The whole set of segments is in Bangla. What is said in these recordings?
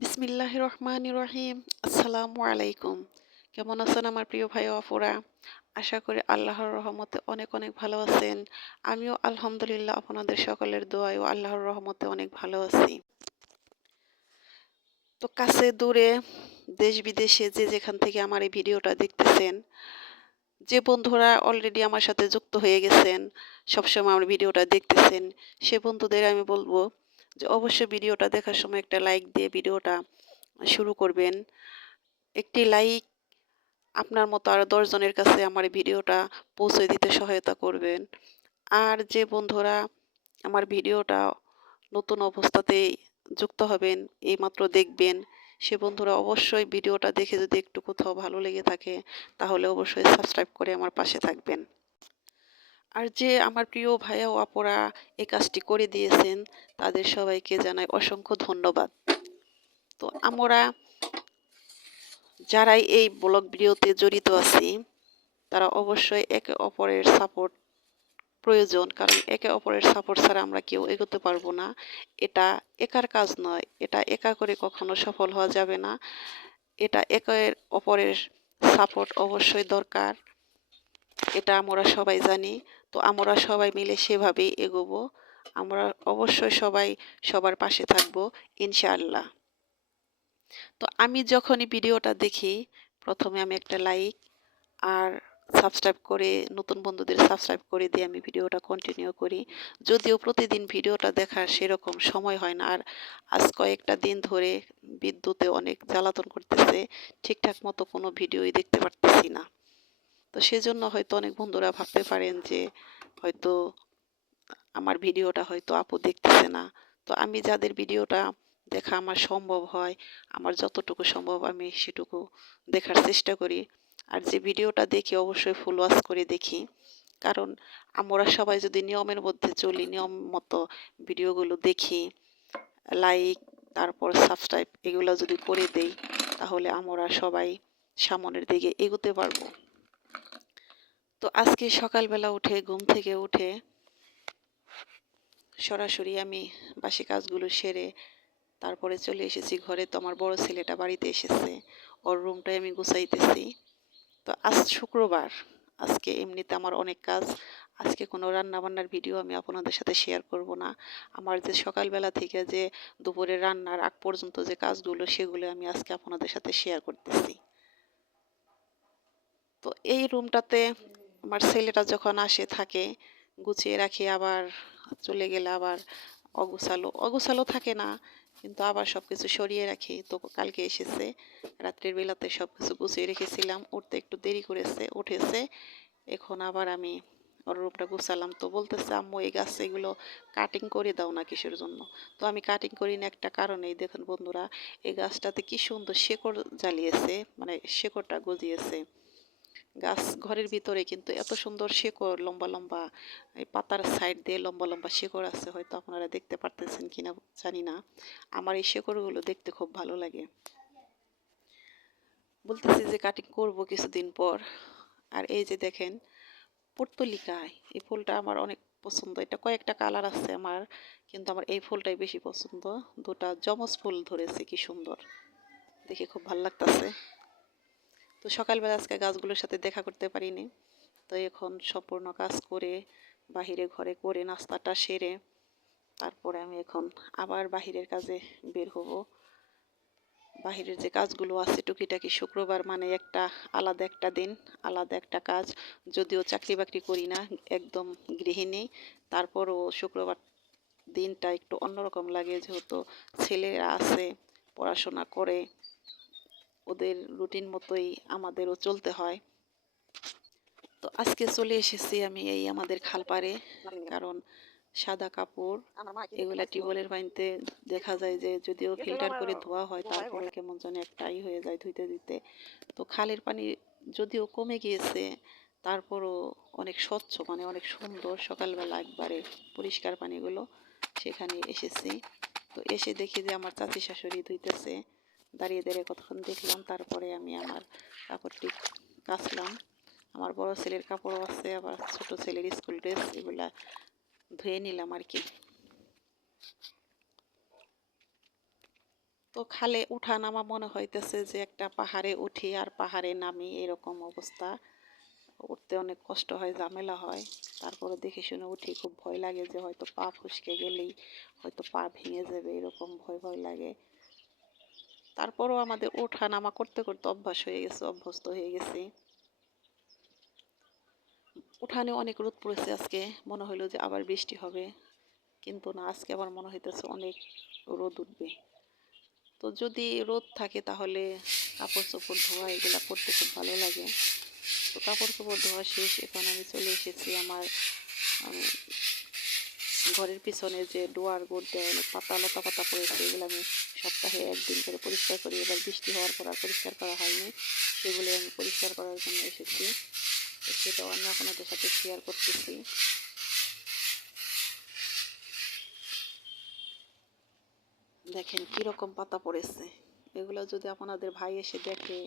বিসমিল্লাহ রহমান রহিম আসসালামু আলাইকুম। কেমন আছেন আমার প্রিয় ভাই অপরা আশা করি আল্লাহর রহমতে অনেক অনেক ভালো আছেন। আমিও আলহামদুলিল্লাহ আপনাদের সকলের দোয়ায় ও আল্লাহর রহমতে অনেক ভালো আছি। তো কাছে দূরে দেশ বিদেশে যে যেখান থেকে আমার এই ভিডিওটা দেখতেছেন, যে বন্ধুরা অলরেডি আমার সাথে যুক্ত হয়ে গেছেন, সবসময় আমার ভিডিওটা দেখতেছেন, সে বন্ধুদের আমি বলব যে অবশ্যই ভিডিওটা দেখার সময় একটা লাইক দিয়ে ভিডিওটা শুরু করবেন। একটি লাইক আপনার মতো আরও দশজনের কাছে আমার ভিডিওটা পৌঁছে দিতে সহায়তা করবেন। আর যে বন্ধুরা আমার ভিডিওটা নতুন অবস্থাতেই যুক্ত হবেন, এইমাত্র দেখবেন, সে বন্ধুরা অবশ্যই ভিডিওটা দেখে যদি একটু কোথাও ভালো লেগে থাকে, তাহলে অবশ্যই সাবস্ক্রাইব করে আমার পাশে থাকবেন। আর যে আমার প্রিয় ভাইয়া ও আপুরা এই কাজটি করে দিয়েছেন, তাদের সবাইকে জানাই অসংখ্য ধন্যবাদ। তো আমরা যারাই এই ব্লগ ভিডিওতে জড়িত আছি, তারা অবশ্যই একে অপরের সাপোর্ট প্রয়োজন, কারণ একে অপরের সাপোর্ট ছাড়া আমরা কেউ এগোতে পারব না। এটা একার কাজ নয়, এটা একা করে কখনো সফল হওয়া যাবে না। এটা একের অপরের সাপোর্ট অবশ্যই দরকার। এটা আমরা সবাই জানি। তো আমরা সবাই মিলে সেভাবেই এগোবো। আমরা অবশ্যই সবাই সবার পাশে থাকব, ইনশাআল্লাহ। তো আমি যখনই ভিডিওটা দেখি, প্রথমে আমি একটা লাইক আর সাবস্ক্রাইব করে, নতুন বন্ধুদের সাবস্ক্রাইব করে দিয়ে আমি ভিডিওটা কন্টিনিউ করি। যদিও প্রতিদিন ভিডিওটা দেখার সেরকম সময় হয় না। আর আজ কয়েকটা দিন ধরে বিদ্যুতে অনেক জ্বালাতন করতেছে, ঠিকঠাক মতো কোনো ভিডিওই দেখতে পারতেছি না। তো সেজন্য হয়তো অনেক বন্ধুরা ভাবতে পারেন যে হয়তো আমার ভিডিওটা হয়তো আপু দেখতেছে না। তো আমি যাদের ভিডিওটা দেখা আমার সম্ভব হয়, আমার যতটুকু সম্ভব আমি সেটুকু দেখার চেষ্টা করি। আর যে ভিডিওটা দেখি অবশ্যই ফুল ওয়াশ করে দেখি। কারণ আমরা সবাই যদি নিয়মের মধ্যে চলি, নিয়ম মতো ভিডিওগুলো দেখি লাইক তারপর সাবস্ক্রাইব এগুলো যদি করে দেই, তাহলে আমরা সবাই সামনের দিকে এগোতে পারব। তো আজকে সকালবেলা উঠে, ঘুম থেকে উঠে সরাসরি আমি বাসি কাজগুলো সেরে তারপরে চলে এসেছি ঘরে। তো আমার বড় ছেলেটা বাড়িতে এসেছে, ওর রুমটাই আমি গুছাইতেছি। তো আজ শুক্রবার, আজকে এমনিতে আমার অনেক কাজ, আজকে কোনো রান্নাবান্নার ভিডিও আমি আপনাদের সাথে শেয়ার করব না। আমার যে সকালবেলা থেকে যে দুপুরে রান্নার আগ পর্যন্ত যে কাজগুলো, সেগুলো আমি আজকে আপনাদের সাথে শেয়ার করতেছি। তো এই রুমটাতে আমার ছেলেটা যখন আসে থাকে, গুছিয়ে রাখি, আবার চলে গেলে আবার অগুছালো। অগুছালো থাকে না, কিন্তু আবার সব কিছু সরিয়ে রাখি। তো কালকে এসেছে, রাত্রের বেলাতে সব কিছু গুছিয়ে রেখেছিলাম, উঠতে একটু দেরি করেছে, উঠেছে। এখন আবার আমি ওর রূপটা গুছালাম। তো বলতেছে, আম্মু, এই গাছ এগুলো কাটিং করে দাও না কিসের জন্য? তো আমি কাটিং করি না একটা কারণেই। দেখুন বন্ধুরা, এই গাছটাতে কি সুন্দর শেকড় জ্বালিয়েছে মানে শেকড়টা গজিয়েছে। গাছ ঘরের ভিতরে কিন্তু এত সুন্দর শেকড়, লম্বা লম্বা, এই পাতার সাইড দিয়ে লম্বা লম্বা শেকড় আছে, হয়তো আপনারা দেখতে পারতেছেন কিনা জানি না। আমার এই শেকড়গুলো দেখতে খুব ভালো লাগে। বলতেছি যে কাটিং করব কিছুদিন পর। আর এই যে দেখেন, পর্তলিকায় এই ফুলটা আমার অনেক পছন্দ। এটা কয়েকটা কালার আছে আমার, কিন্তু আমার এই ফুলটাই বেশি পছন্দ। দুটা জমজ ফুল ধরেছে, কি সুন্দর। দেখে খুব ভালো লাগতেছে। তো সকালবেলা আজকে গাছগুলোর সাথে দেখা করতে পারিনি। তো এখন সম্পূর্ণ কাজ করে বাহিরে ঘরে করে নাস্তাটা সেরে তারপরে আমি এখন আবার বাহিরের কাজে বের হব। বাহিরের যে কাজগুলো আছে টুকিটাকি শুক্রবার মানে একটা আলাদা একটা দিন, আলাদা একটা কাজ। যদিও চাকরি বাকরি করি না, একদম গৃহিণী। তারপরও শুক্রবার দিনটা একটু অন্যরকম লাগে যেহেতু ছেলেরা আছে, পড়াশোনা করে ওদের রুটিন মতোই আমাদেরও চলতে হয়। তো আজকে চলে এসেছি আমি এই আমাদের খালপাড়ে কারণ সাদা কাপড় এগুলা টিউবওয়েলের পানিতে দেখা যায় যে যদিও ফিল্টার করে ধোয়া হয় তারপরে কেমন যেন একটাই হয়ে যায় ধুইতে ধুইতে তো খালের পানি যদিও কমে গিয়েছে তারপরও অনেক স্বচ্ছ মানে অনেক সুন্দর। সকালবেলা একবারে পরিষ্কার পানিগুলো সেখানে এসেছি। তো এসে দেখি যে আমার চাচি শাশুড়ি ধুইতেছে। দাঁড়িয়ে দাঁড়িয়ে কতক্ষণ দেখলাম, তারপরে আমি আমার কাপড়টি কাচলাম। আমার বড় ছেলের কাপড়ও আছে, আবার ছোট ছেলের স্কুল ড্রেস, এগুলা ধুয়ে নিলাম আর কি। তো খালে উঠা নামা মনে হইতেছে যে একটা পাহাড়ে উঠি আর পাহাড়ে নামি, এরকম অবস্থা। উঠতে অনেক কষ্ট হয়, ঝামেলা হয়। তারপরে দেখে শুনে উঠি, খুব ভয় লাগে যে হয়তো পা ফুসকে গেলেই হয়তো পা ভেঙে যাবে, এরকম ভয় ভয় লাগে। তারপরও আমাদের ওঠা নামা করতে করতে অভ্যাস হয়ে গেছে, অভ্যস্ত হয়ে গেছি। উঠানে অনেক রোদ পড়েছে আজকে, মনে হলো যে আবার বৃষ্টি হবে, কিন্তু না, আজকে আবার মনে হইতেছে অনেক রোদ উঠবে। তো যদি রোদ থাকে তাহলে কাপড় চোপড় ধোয়া এগুলো করতে খুব ভালো লাগে। তো কাপড় চোপড় ধোয়া শেষ, এখন আমি চলে এসেছি আমার ঘরের পিছনে যে ডোয়ার গোড় দেয় পাতা, লতা পাতা পড়েছে, এগুলো আমি সপ্তাহে একদিন করে পরিষ্কার করি। এবার বৃষ্টি হওয়ার পর আর পরিষ্কার করা হয়নি। সেগুলো আমি পরিষ্কার করার জন্য এসেছি। সেটাও আমি আপনাদের সাথে শেয়ার করতেছি। দেখেন কীরকম পাতা পড়েছে। এগুলো যদি আপনাদের ভাই এসে দেখে,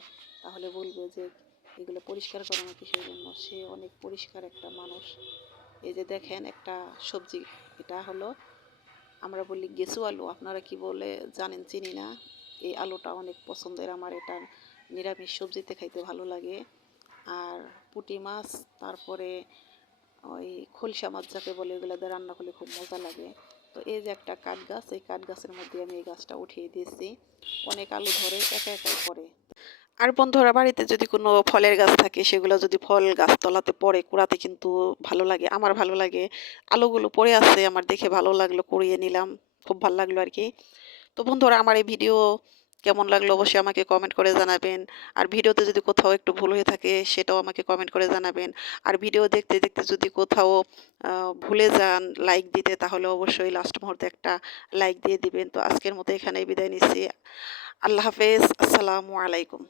তাহলে বলবে যে এগুলো পরিষ্কার করানো কিসের জন্য সে অনেক পরিষ্কার একটা মানুষ। এই যে দেখেন একটা সবজি এটা হলো, আমরা বলি গেসু আলু। আপনারা কি বলে জানেন, চিনি না। এই আলুটা অনেক পছন্দের। আমার এটা নিরামিষ সবজিতে খাইতে ভালো লাগে। আর পুঁটি মাছ, তারপরে ওই খলসা মাছ যাকে বলে দিয়ে রান্না করলে খুব মজা লাগে। তো এই যে একটা কাঠ গাছ এই কাঠ গাছের মধ্যে আমি এই গাছটা উঠিয়ে দিয়েছি। অনেক আলু ধরে, একা একাই পড়ে আর বন্ধুরা, বাড়িতে যদি কোনো ফলের গাছ থাকে, সেগুলো যদি ফল গাছ তলাতে পড়ে, কুড়াতে কিন্তু ভালো লাগে, আমার ভালো লাগে। আলোগুলো পড়ে আছে, আমার দেখে ভালো লাগল, কুড়িয়ে নিলাম, খুব ভালো লাগল আর কি। তো বন্ধুরা, আমার এই ভিডিও কেমন লাগল অবশ্যই আমাকে কমেন্ট করে জানাবেন। আর ভিডিওতে যদি কোথাও একটু ভুল হয়ে থাকে, সেটাও আমাকে কমেন্ট করে জানাবেন। আর ভিডিও দেখতে দেখতে যদি কোথাও ভুলে যান লাইক দিতে, তাহলে অবশ্যই লাস্ট মুহূর্তে একটা লাইক দিয়ে দিবেন। তো আজকের মতো এখানেই বিদায় নিচ্ছি। আল্লাহ হাফেজ। আসসালামু আলাইকুম।